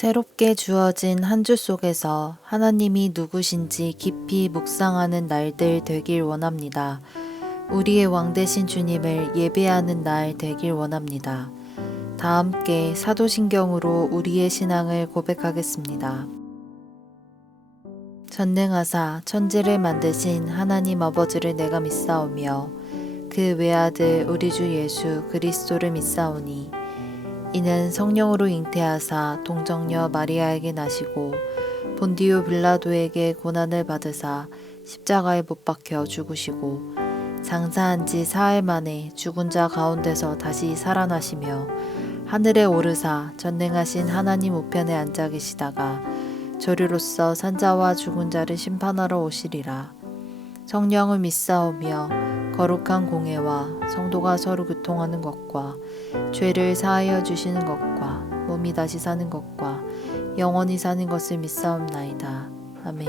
새롭게 주어진 한 주 속에서 하나님이 누구신지 깊이 묵상하는 날들 되길 원합니다. 우리의 왕 되신 주님을 예배하는 날 되길 원합니다. 다 함께 사도신경으로 우리의 신앙을 고백하겠습니다. 전능하사 천지를 만드신 하나님 아버지를 내가 믿사오며 그 외아들 우리 주 예수 그리스도를 믿사오니 이는 성령으로 잉태하사 동정녀 마리아에게 나시고 본디오 빌라도에게 고난을 받으사 십자가에 못 박혀 죽으시고 장사한 지 사흘 만에 죽은 자 가운데서 다시 살아나시며 하늘에 오르사 전능하신 하나님 우편에 앉아 계시다가 저리로서 산자와 죽은 자를 심판하러 오시리라. 성령을 믿사오며 거룩한 공회와 성도가 서로 교통하는 것과 죄를 사하여 주시는 것과 몸이 다시 사는 것과 영원히 사는 것을 믿사옵나이다. 아멘.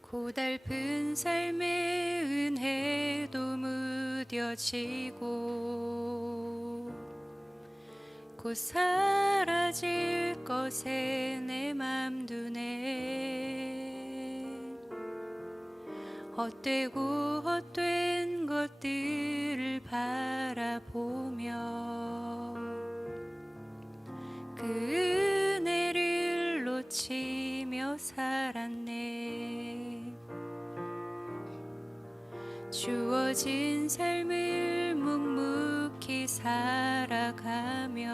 고달픈 삶의 은혜도 무뎌지고 곧 사라질 것에 내 맘 두네. 헛되고 헛된 것들을 바라보며 그 은혜를 놓치며 살았네. 주어진 삶을 묵묵히 살아가며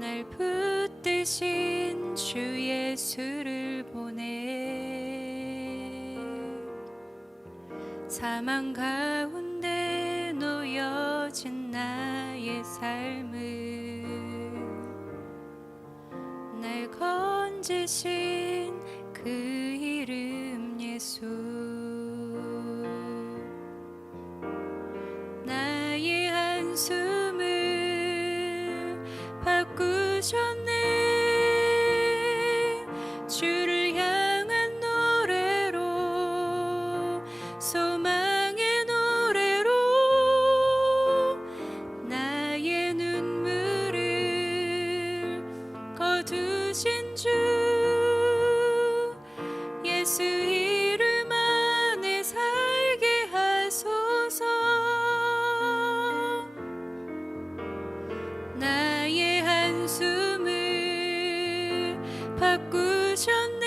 날 붙드신 주 예수를 보내. 사망 가운데 놓여진 나의 삶을 날 건지신 그 이름 예수. 나의 한숨을 바꾸셨네. 주를 향한 노래로, 소망의 노래로 나의 눈물을 거두신 주 예수 이름 안에 살게 하소서. 나의 한숨을 바꾸셨네.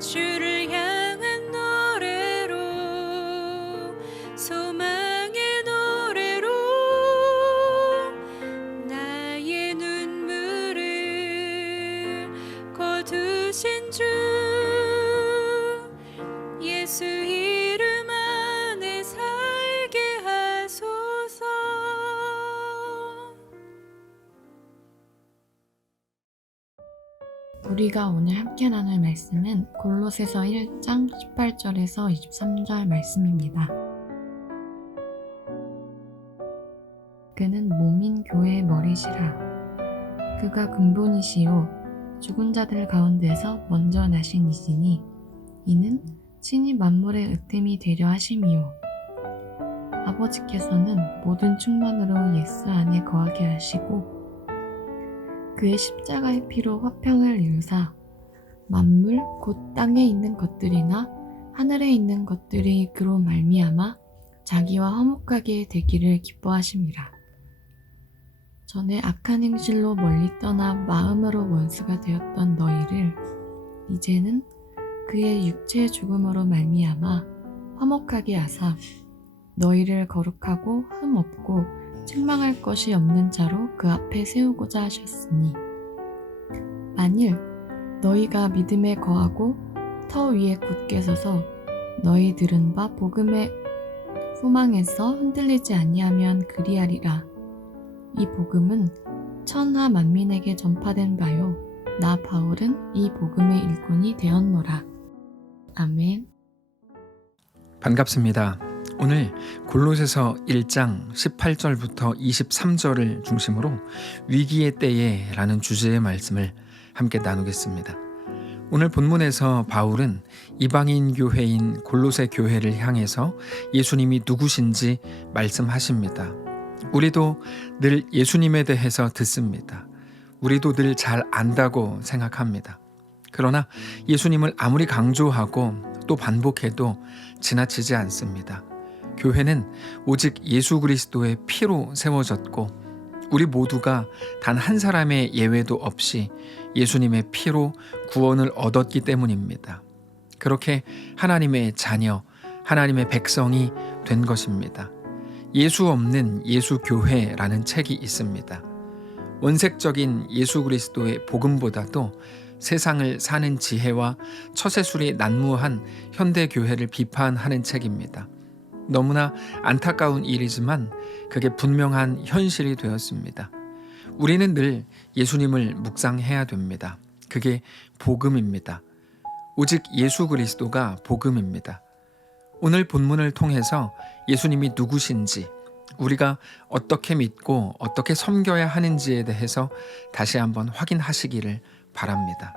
주를 향한 노래로, 소망의 노래로 나의 눈물을 거두신 주 예수 이름 안에 살게 하소서. 우리가 오늘 함께 나눌 말씀은 골로새서 1장 18절에서 23절 말씀입니다. 그는 몸인 교회의 머리시라. 그가 근본이시요 죽은 자들 가운데서 먼저 나신 이시니 이는 친히 만물의 으뜸이 되려 하심이요 아버지께서는 모든 충만으로 예수 안에 거하게 하시고 그의 십자가의 피로 화평을 이루사 만물 곧 땅에 있는 것들이나 하늘에 있는 것들이 그로 말미암아 자기와 화목하게 되기를 기뻐하심이라. 전에 악한 행실로 멀리 떠나 마음으로 원수가 되었던 너희를 이제는 그의 육체의 죽음으로 말미암아 화목하게 하사 너희를 거룩하고 흠 없고 책망할 것이 없는 자로 그 앞에 세우고자 하셨으니 만일 너희가 믿음에 거하고 터 위에 굳게 서서 너희 들은 바 복음의 소망에서 흔들리지 아니하면 그리하리라. 이 복음은 천하 만민에게 전파된 바요 나 바울은 이 복음의 일꾼이 되었노라. 아멘. 반갑습니다. 오늘 골로새서 1장 18절부터 23절을 중심으로 위기의 때에 라는 주제의 말씀을 함께 나누겠습니다. 오늘 본문에서 바울은 이방인 교회인 골로새 교회를 향해서 예수님이 누구신지 말씀하십니다. 우리도 늘 예수님에 대해서 듣습니다. 우리도 늘 잘 안다고 생각합니다. 그러나 예수님을 아무리 강조하고 또 반복해도 지나치지 않습니다. 교회는 오직 예수 그리스도의 피로 세워졌고 우리 모두가 단 한 사람의 예외도 없이 예수님의 피로 구원을 얻었기 때문입니다. 그렇게 하나님의 자녀, 하나님의 백성이 된 것입니다. 예수 없는 예수 교회라는 책이 있습니다. 원색적인 예수 그리스도의 복음보다도 세상을 사는 지혜와 처세술이 난무한 현대 교회를 비판하는 책입니다. 너무나 안타까운 일이지만 그게 분명한 현실이 되었습니다. 우리는 늘 예수님을 묵상해야 됩니다. 그게 복음입니다. 오직 예수 그리스도가 복음입니다. 오늘 본문을 통해서 예수님이 누구신지, 우리가 어떻게 믿고 어떻게 섬겨야 하는지에 대해서 다시 한번 확인하시기를 바랍니다.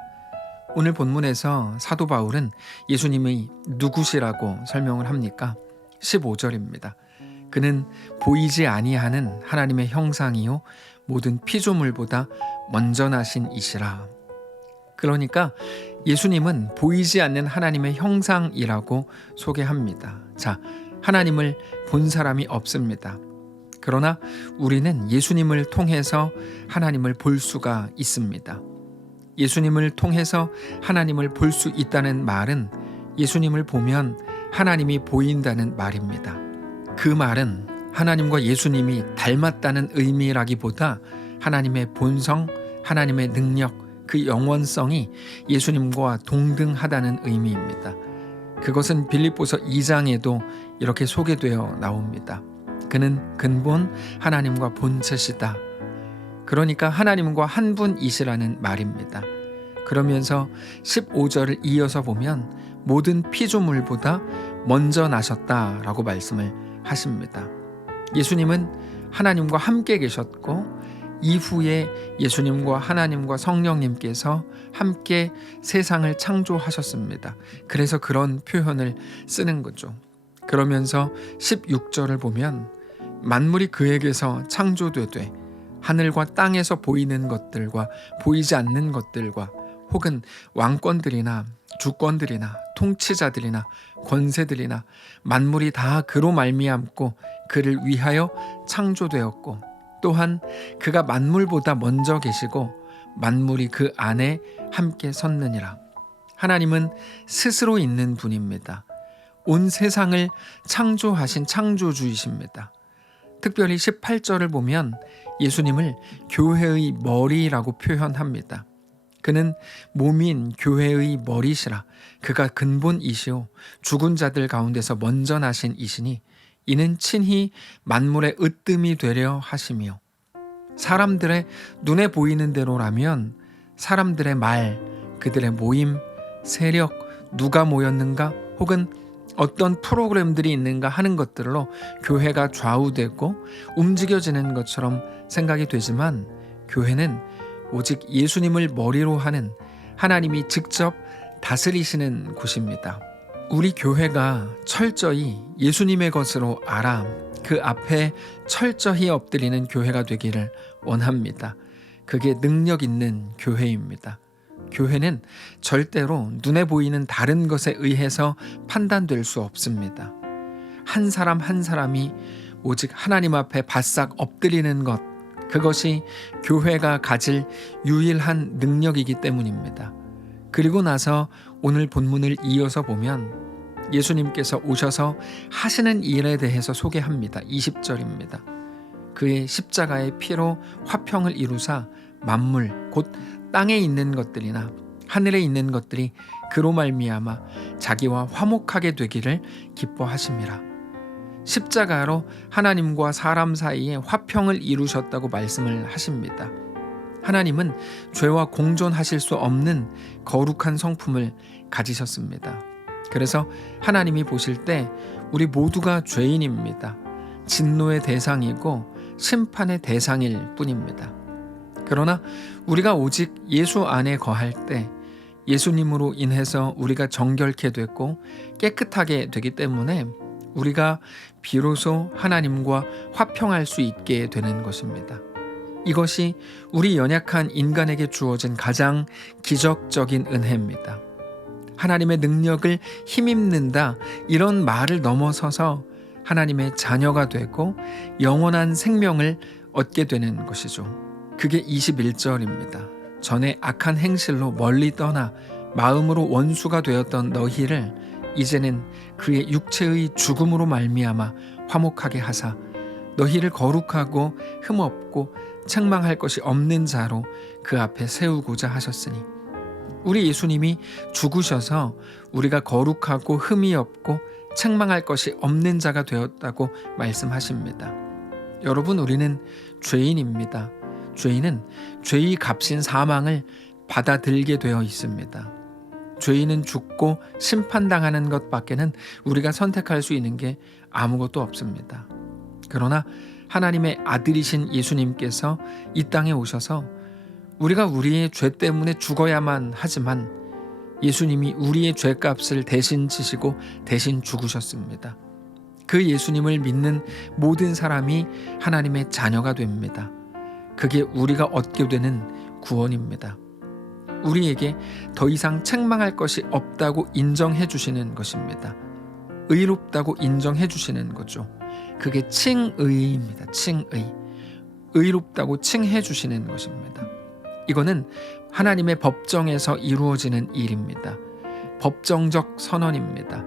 오늘 본문에서 사도 바울은 예수님이 누구시라고 설명을 합니까? 15절입니다. 그는 보이지 아니하는 하나님의 형상이요 모든 피조물보다 먼저 나신 이시라. 그러니까 예수님은 보이지 않는 하나님의 형상이라고 소개합니다. 자, 하나님을 본 사람이 없습니다. 그러나 우리는 예수님을 통해서 하나님을 볼 수가 있습니다. 예수님을 통해서 하나님을 볼 수 있다는 말은 예수님을 보면 하나님이 보인다는 말입니다. 그 말은 하나님과 예수님이 닮았다는 의미라기보다 하나님의 본성, 하나님의 능력, 그 영원성이 예수님과 동등하다는 의미입니다. 그것은 빌립보서 2장에도 이렇게 소개되어 나옵니다. 그는 근본 하나님과 본체시다. 그러니까 하나님과 한 분이시라는 말입니다. 그러면서 15절을 이어서 보면 모든 피조물보다 먼저 나셨다라고 말씀을 하십니다. 예수님은 하나님과 함께 계셨고 이후에 예수님과 하나님과 성령님께서 함께 세상을 창조하셨습니다. 그래서 그런 표현을 쓰는 거죠. 그러면서 16절을 보면 만물이 그에게서 창조되되 하늘과 땅에서 보이는 것들과 보이지 않는 것들과 혹은 왕권들이나 주권들이나 통치자들이나 권세들이나 만물이 다 그로 말미암고 그를 위하여 창조되었고 또한 그가 만물보다 먼저 계시고 만물이 그 안에 함께 섰느니라. 하나님은 스스로 있는 분입니다. 온 세상을 창조하신 창조주이십니다. 특별히 18절을 보면 예수님을 교회의 머리라고 표현합니다. 그는 몸인 교회의 머리시라. 그가 근본이시오 죽은 자들 가운데서 먼저 나신 이시니 이는 친히 만물의 으뜸이 되려 하시며 사람들의 눈에 보이는 대로라면 사람들의 말, 그들의 모임, 세력, 누가 모였는가 혹은 어떤 프로그램들이 있는가 하는 것들로 교회가 좌우되고 움직여지는 것처럼 생각이 되지만 교회는 오직 예수님을 머리로 하는 하나님이 직접 다스리시는 곳입니다. 우리 교회가 철저히 예수님의 것으로 알아 그 앞에 철저히 엎드리는 교회가 되기를 원합니다. 그게 능력 있는 교회입니다. 교회는 절대로 눈에 보이는 다른 것에 의해서 판단될 수 없습니다. 한 사람 한 사람이 오직 하나님 앞에 바싹 엎드리는 것, 그것이 교회가 가질 유일한 능력이기 때문입니다. 그리고 나서 오늘 본문을 이어서 보면 예수님께서 오셔서 하시는 일에 대해서 소개합니다. 20절입니다. 그의 십자가의 피로 화평을 이루사 만물 곧 땅에 있는 것들이나 하늘에 있는 것들이 그로 말미암아 자기와 화목하게 되기를 기뻐하심이라. 십자가로 하나님과 사람 사이에 화평을 이루셨다고 말씀을 하십니다. 하나님은 죄와 공존하실 수 없는 거룩한 성품을 가지셨습니다. 그래서 하나님이 보실 때 우리 모두가 죄인입니다. 진노의 대상이고 심판의 대상일 뿐입니다. 그러나 우리가 오직 예수 안에 거할 때 예수님으로 인해서 우리가 정결케 됐고 깨끗하게 되기 때문에 우리가 비로소 하나님과 화평할 수 있게 되는 것입니다. 이것이 우리 연약한 인간에게 주어진 가장 기적적인 은혜입니다. 하나님의 능력을 힘입는다, 이런 말을 넘어서서 하나님의 자녀가 되고 영원한 생명을 얻게 되는 것이죠. 그게 21절입니다. 전에 악한 행실로 멀리 떠나 마음으로 원수가 되었던 너희를 이제는 그의 육체의 죽음으로 말미암아 화목하게 하사 너희를 거룩하고 흠없고 책망할 것이 없는 자로 그 앞에 세우고자 하셨으니, 우리 예수님이 죽으셔서 우리가 거룩하고 흠이 없고 책망할 것이 없는 자가 되었다고 말씀하십니다. 여러분, 우리는 죄인입니다. 죄인은 죄의 값인 사망을 받아들게 되어 있습니다. 죄인은 죽고 심판당하는 것밖에는 우리가 선택할 수 있는 게 아무것도 없습니다. 그러나 하나님의 아들이신 예수님께서 이 땅에 오셔서 우리가 우리의 죄 때문에 죽어야만 하지만 예수님이 우리의 죄값을 대신 지시고 대신 죽으셨습니다. 그 예수님을 믿는 모든 사람이 하나님의 자녀가 됩니다. 그게 우리가 얻게 되는 구원입니다. 우리에게 더 이상 책망할 것이 없다고 인정해 주시는 것입니다. 의롭다고 인정해 주시는 거죠. 그게 칭의입니다. 칭의. 의롭다고 칭해 주시는 것입니다. 이거는 하나님의 법정에서 이루어지는 일입니다. 법정적 선언입니다.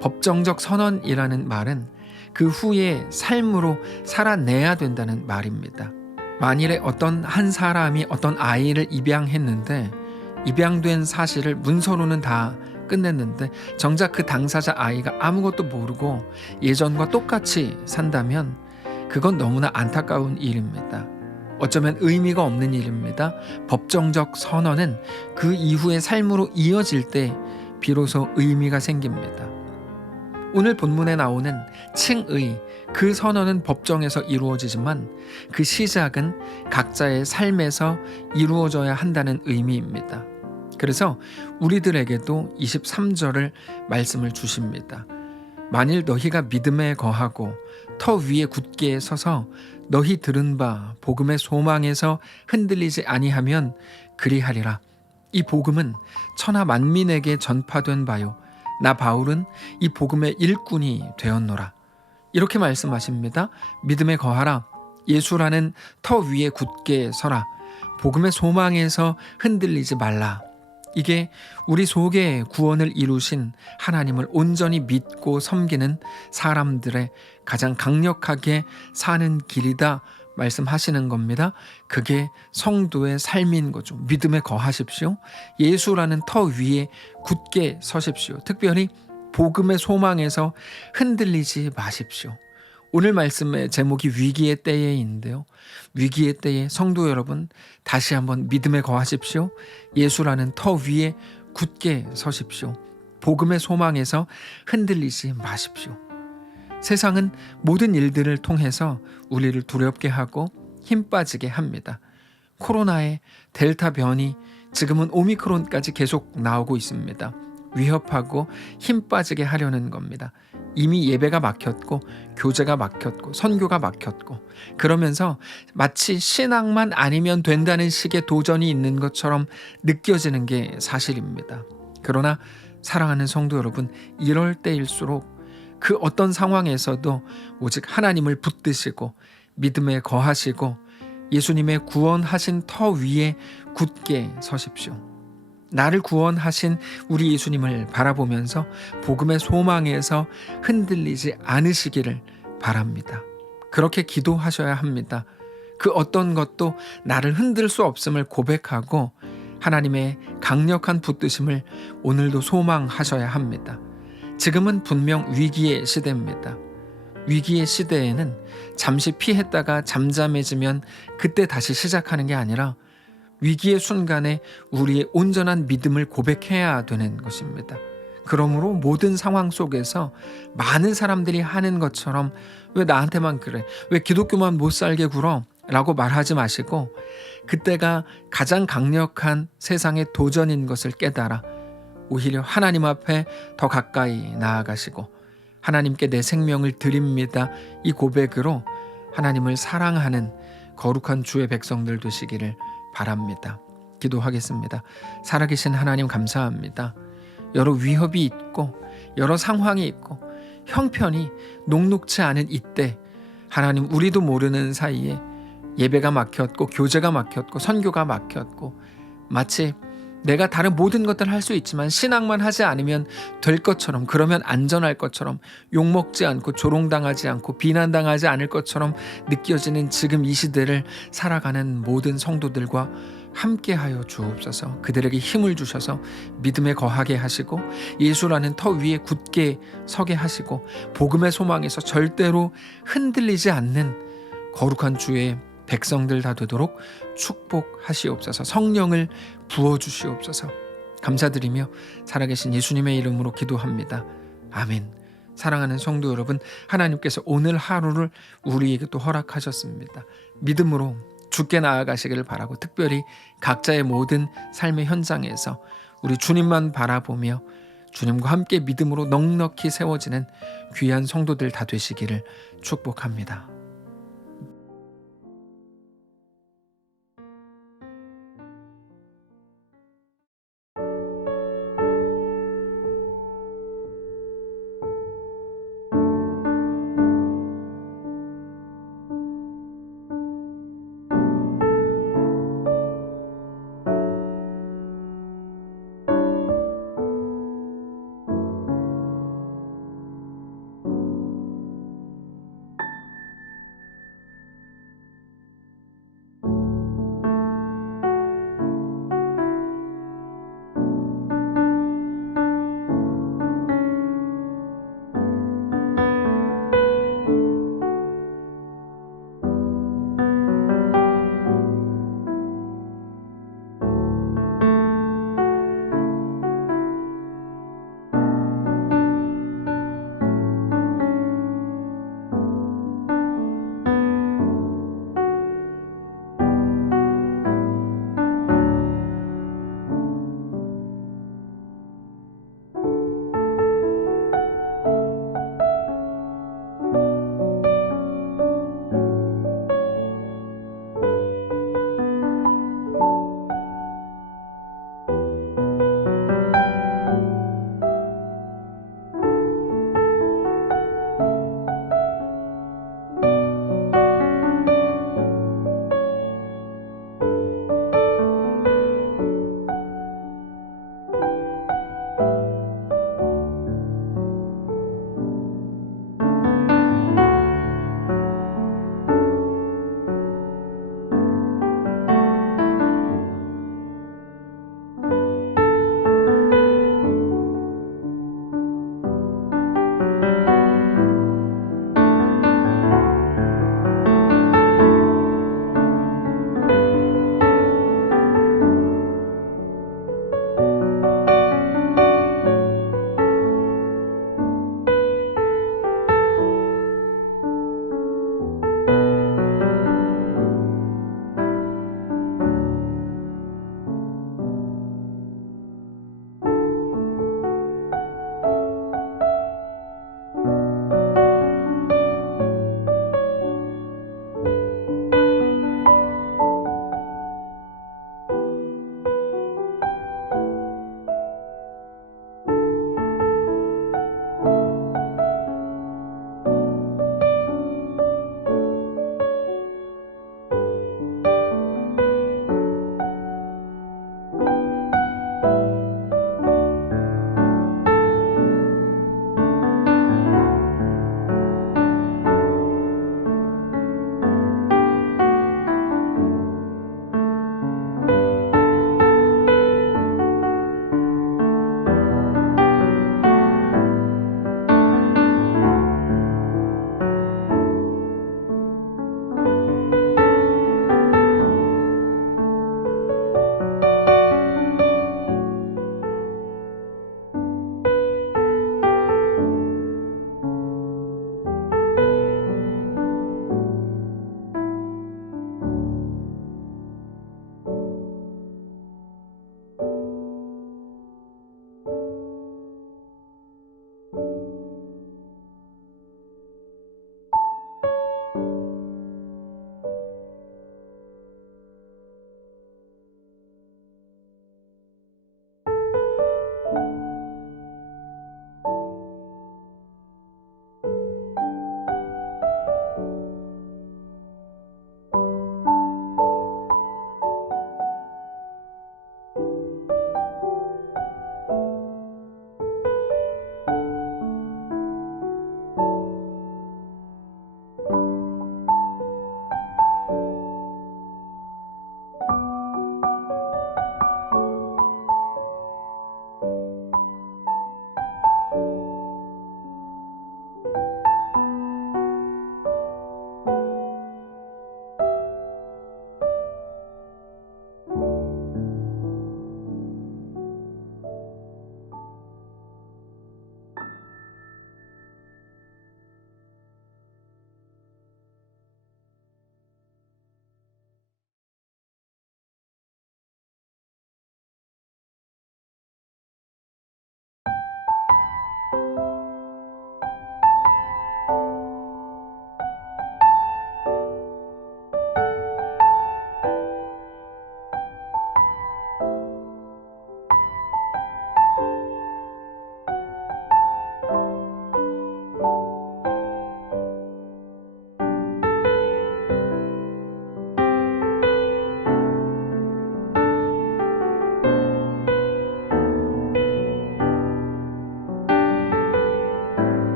법정적 선언이라는 말은 그 후에 삶으로 살아내야 된다는 말입니다. 만일에 어떤 한 사람이 어떤 아이를 입양했는데 입양된 사실을 문서로는 다 끝냈는데 정작 그 당사자 아이가 아무것도 모르고 예전과 똑같이 산다면 그건 너무나 안타까운 일입니다. 어쩌면 의미가 없는 일입니다. 법정적 선언은 그 이후의 삶으로 이어질 때 비로소 의미가 생깁니다. 오늘 본문에 나오는 칭의, 그 선언은 법정에서 이루어지지만 그 시작은 각자의 삶에서 이루어져야 한다는 의미입니다. 그래서 우리들에게도 23절을 말씀을 주십니다. 만일 너희가 믿음에 거하고 터 위에 굳게 서서 너희 들은 바 복음의 소망에서 흔들리지 아니하면 그리하리라. 이 복음은 천하 만민에게 전파된 바요, 나 바울은 이 복음의 일꾼이 되었노라. 이렇게 말씀하십니다. 믿음에 거하라. 예수라는 터 위에 굳게 서라. 복음의 소망에서 흔들리지 말라. 이게 우리 속에 구원을 이루신 하나님을 온전히 믿고 섬기는 사람들의 가장 강력하게 사는 길이다 말씀하시는 겁니다. 그게 성도의 삶인 거죠. 믿음에 거하십시오. 예수라는 터 위에 굳게 서십시오. 특별히 복음의 소망에서 흔들리지 마십시오. 오늘 말씀의 제목이 위기의 때에인데요. 위기의 때에 성도 여러분, 다시 한번 믿음에 거하십시오. 예수라는 터 위에 굳게 서십시오. 복음의 소망에서 흔들리지 마십시오. 세상은 모든 일들을 통해서 우리를 두렵게 하고 힘 빠지게 합니다. 코로나의 델타 변이, 지금은 오미크론까지 계속 나오고 있습니다. 위협하고 힘 빠지게 하려는 겁니다. 이미 예배가 막혔고 교제가 막혔고 선교가 막혔고, 그러면서 마치 신앙만 아니면 된다는 식의 도전이 있는 것처럼 느껴지는 게 사실입니다. 그러나 사랑하는 성도 여러분, 이럴 때일수록 그 어떤 상황에서도 오직 하나님을 붙드시고 믿음에 거하시고 예수님의 구원하신 터 위에 굳게 서십시오. 나를 구원하신 우리 예수님을 바라보면서 복음의 소망에서 흔들리지 않으시기를 바랍니다. 그렇게 기도하셔야 합니다. 그 어떤 것도 나를 흔들 수 없음을 고백하고 하나님의 강력한 붙드심을 오늘도 소망하셔야 합니다. 지금은 분명 위기의 시대입니다. 위기의 시대에는 잠시 피했다가 잠잠해지면 그때 다시 시작하는 게 아니라 위기의 순간에 우리의 온전한 믿음을 고백해야 되는 것입니다. 그러므로 모든 상황 속에서 많은 사람들이 하는 것처럼 왜 나한테만 그래? 왜 기독교만 못 살게 굴어? 라고 말하지 마시고 그때가 가장 강력한 세상의 도전인 것을 깨달아 오히려 하나님 앞에 더 가까이 나아가시고 하나님께 내 생명을 드립니다. 이 고백으로 하나님을 사랑하는 거룩한 주의 백성들 되시기를 바랍니다. 기도하겠습니다. 살아계신 하나님 감사합니다. 여러 위협이 있고 여러 상황이 있고 형편이 녹록치 않은 이때 하나님 우리도 모르는 사이에 예배가 막혔고 교제가 막혔고 선교가 막혔고 마치 내가 다른 모든 것들을 할 수 있지만 신앙만 하지 않으면 될 것처럼 그러면 안전할 것처럼 욕먹지 않고 조롱당하지 않고 비난당하지 않을 것처럼 느껴지는 지금 이 시대를 살아가는 모든 성도들과 함께하여 주옵소서. 그들에게 힘을 주셔서 믿음에 거하게 하시고 예수라는 터 위에 굳게 서게 하시고 복음의 소망에서 절대로 흔들리지 않는 거룩한 주의 백성들 다 되도록 축복하시옵소서. 성령을 부어주시옵소서. 감사드리며 살아계신 예수님의 이름으로 기도합니다. 아멘. 사랑하는 성도 여러분, 하나님께서 오늘 하루를 우리에게 또 허락하셨습니다. 믿음으로 주께 나아가시기를 바라고 특별히 각자의 모든 삶의 현장에서 우리 주님만 바라보며 주님과 함께 믿음으로 넉넉히 세워지는 귀한 성도들 다 되시기를 축복합니다.